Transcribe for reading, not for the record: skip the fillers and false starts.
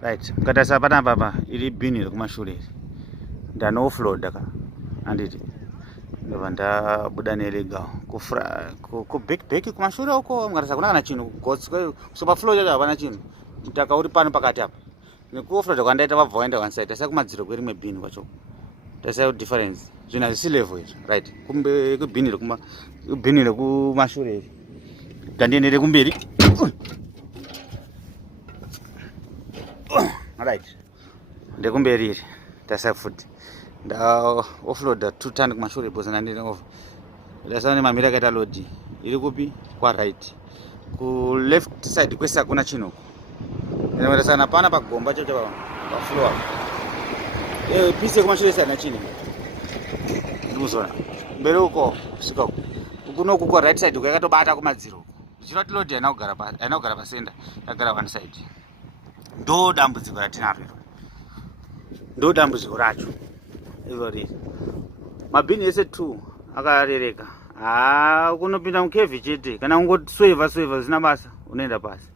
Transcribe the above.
Right, mukatasa panapa pa ili bini rekumashure iri ndano offload ka anditi ndobva ndabuda neregawo kubheki kumashure uko mukatasa kuna kana chinhu so pafloor chacho hapana chinhu mutaka uri pano pakati apa nekuoffload kwandaita vabva waenda one side tasai kumadziro kwerimwe bini kwacho tasai difference zvinhu hazvisi level izvo right kubhini rekumashure iri ndandiendere kumberi right ndekumberi iri tasai futi nda offloada 2 ton kumashure bhosa ndandiende over ndasava nemamiri akaita lodi iri kupi kwa right ku left side kwese hakuna chinhu ndasana pana pagomba chacho pafloor pisi yekumashure isana chinhu ndikuzona mberi uko kusvika kunoku kwa right side uko yakatobata kumadziro zvichirati lodi haina kugara pasenda yagara one side ndo dambudziko ratinaro iro ndo dambudziko racho iro riri mabhini ese 2 akarereka kunopinda mukevhi chete kana kungoswevha zvisina basa unoenda pasi